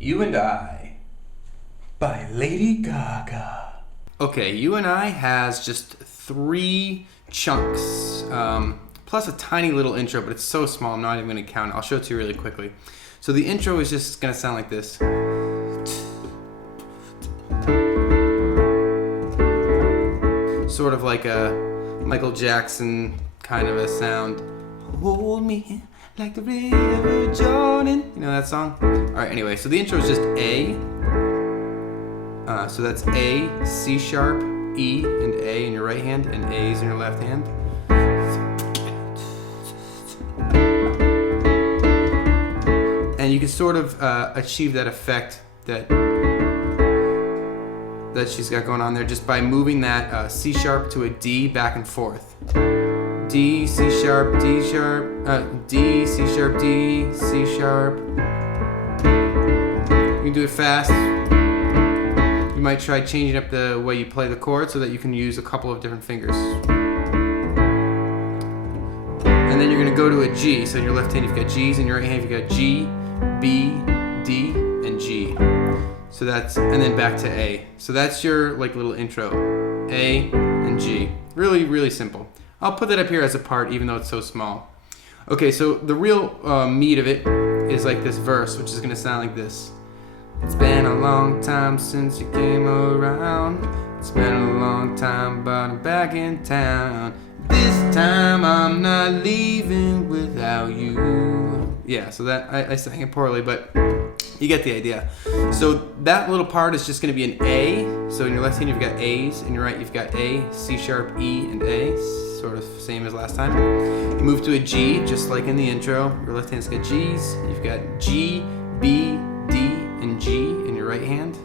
You and I by Lady Gaga. Okay, You and I has just 3 chunks, plus a tiny little intro, but it's so small I'm not even going to count it. I'll show it to you really quickly. So the intro is just going to sound like this. Sort of like a Michael Jackson kind of a sound. Hold me like the river Jordan. You know that song? Alright, anyway, so the intro is just A. So that's A, C sharp, E, and A in your right hand, and A's in your left hand. And you can sort of achieve that effect that she's got going on there just by moving that C sharp to a D back and forth. D, C sharp, D sharp, D, C sharp, D, C sharp. You can do it fast. You might try changing up the way you play the chord so that you can use a couple of different fingers. And then you're going to go to a G. So in your left hand you've got G's, in your right hand you've got G, B, D, and G. So that's, and then back to A. So that's your like little intro. A and G. Really, really simple. I'll put that up here as a part even though it's so small. Okay, so the real meat of it is like this verse, which is going to sound like this. It's been a long time since you came around. It's been a long time, but I'm back in town. This time I'm not leaving without you. Yeah, so that I sang it poorly, but you get the idea. So that little part is just going to be an A. So in your left hand you've got A's, in your right you've got A, C sharp, E, and A. Sort of same as last time. You move to a G, just like in the intro. Your left hand's got G's. You've got G, B, D, and G in your right hand.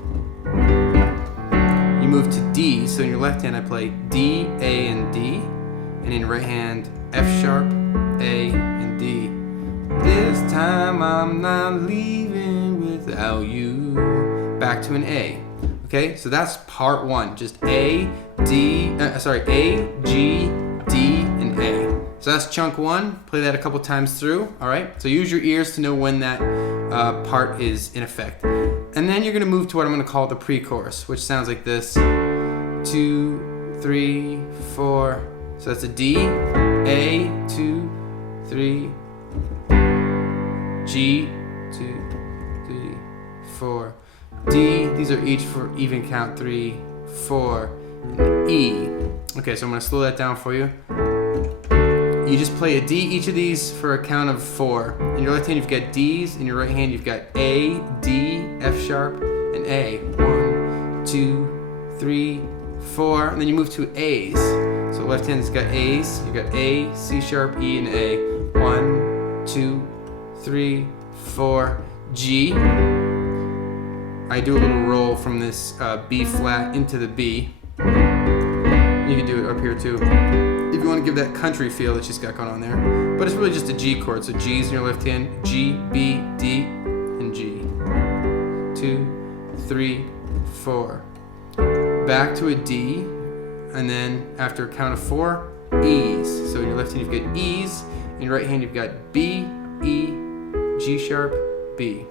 You move to D, so in your left hand I play D, A, and D, and in your right hand F sharp, A, and D. This time I'm not leaving without you. Back to an A. Okay, so that's part 1. Just A, G, D, and A. So that's chunk 1. Play that a couple times through. All right. So use your ears to know when that part is in effect. And then you're going to move to what I'm going to call the pre-chorus, which sounds like this: 2, 3, 4. So that's a D, A, 2, 3, G, 2, 3, 4, D. These are each for even count 3, 4, and E. Okay, so I'm going to slow that down for you. You just play a D each of these for a count of 4. In your left hand you've got D's, in your right hand you've got A, D, F sharp, and A. 1, 2, 3, 4, and then you move to A's. So left hand's got A's, you've got A, C sharp, E, and A. 1, 2, 3, 4, G. I do a little roll from this B flat into the B. You can do it up here too, if you want to give that country feel that she's got going on there. But it's really just a G chord, so G's in your left hand, G, B, D, and G. 2, 3, 4. Back to a D, and then after a count of 4, E's. So in your left hand you've got E's, in your right hand you've got B, E, G sharp, B.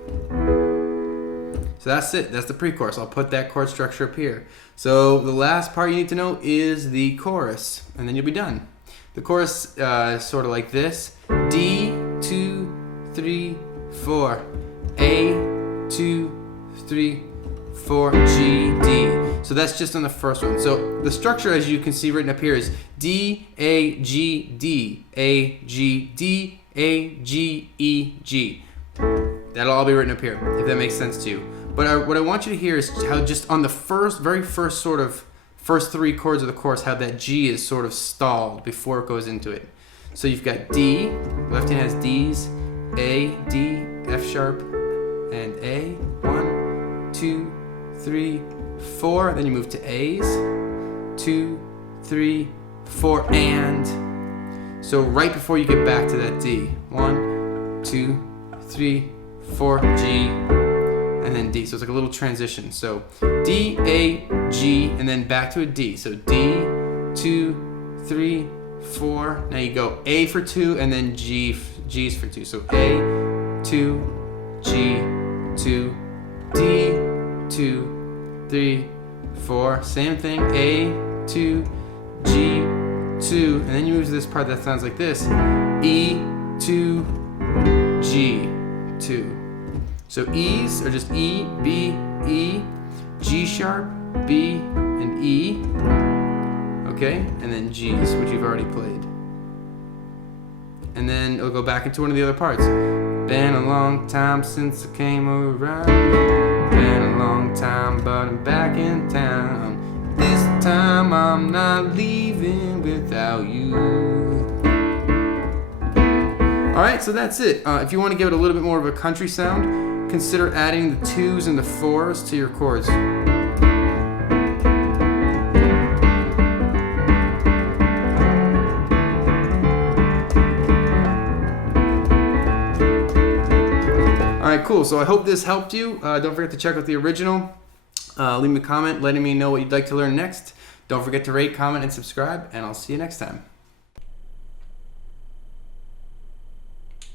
So that's it. That's the pre-chorus. I'll put that chord structure up here. So the last part you need to know is the chorus, and then you'll be done. The chorus is sort of like this: D, 2, 3, 4, A, 2, 3, 4, G, D. So that's just on the first one. So the structure, as you can see written up here, is D, A, G, D, A, G, D, A, G, E, G. That'll all be written up here, if that makes sense to you. But what I want you to hear is how just on the very first 3 chords of the chorus, how that G is sort of stalled before it goes into it. So you've got D, left hand has D's, A, D, F sharp, and A. 1, 2, 3, 4. Then you move to A's. 2, 3, 4, and. So right before you get back to that D. 1, 2, 3, 4, G. And then D, so it's like a little transition. So D, A, G, and then back to a D. So D, 2, 3, 4. Now you go A for 2, and then G's for 2. So A, 2, G, 2, D, 2, 3, 4. Same thing, A, 2, G, 2, and then you move to this part that sounds like this. E, 2, G, 2. So E's are just E, B, E, G sharp, B, and E. Okay, and then G's, which you've already played. And then it'll go back into one of the other parts. Been a long time since I came around. Been a long time, but I'm back in town. This time I'm not leaving without you. Alright, so that's it. If you want to give it a little bit more of a country sound, consider adding the 2s and the 4s to your chords. Alright, cool. So I hope this helped you. Don't forget to check out the original. Leave me a comment letting me know what you'd like to learn next. Don't forget to rate, comment, and subscribe, and I'll see you next time.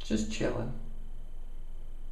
Just chilling.